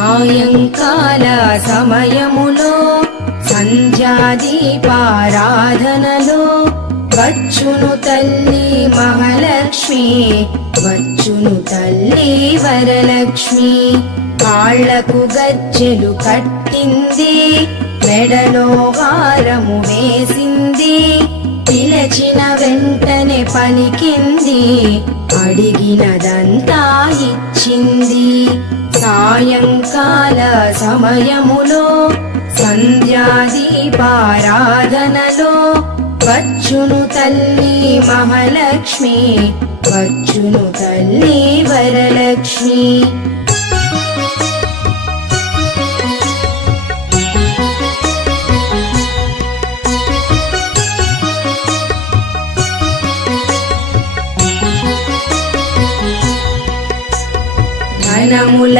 సాయంకాల సమయములో సంధ్యాదీపారాధనలో వచ్చును తల్లి మహాలక్ష్మి, వచ్చును తల్లి వరలక్ష్మి. కాళ్లకు గజ్జెలు కట్టింది, మెడలో హారము వేసింది, పిలచిన వెంటనే పలికింది, అడిగినదంతా ఇచ్చింది. సాయంకాల సమయములో సంధ్యాదీపారాధనలో వచ్చును తల్లి మహాలక్ష్మి, వచ్చును తల్లి వరలక్ష్మి. ధనముల